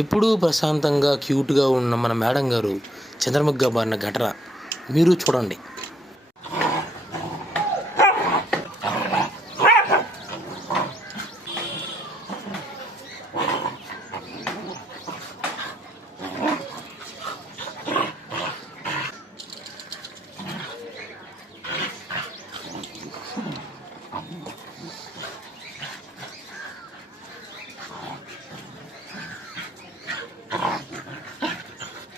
ఎప్పుడూ ప్రశాంతంగా క్యూట్గా ఉన్న మన మేడం గారు చంద్రముఖిగా మారిన ఘటన మీరు చూడండి.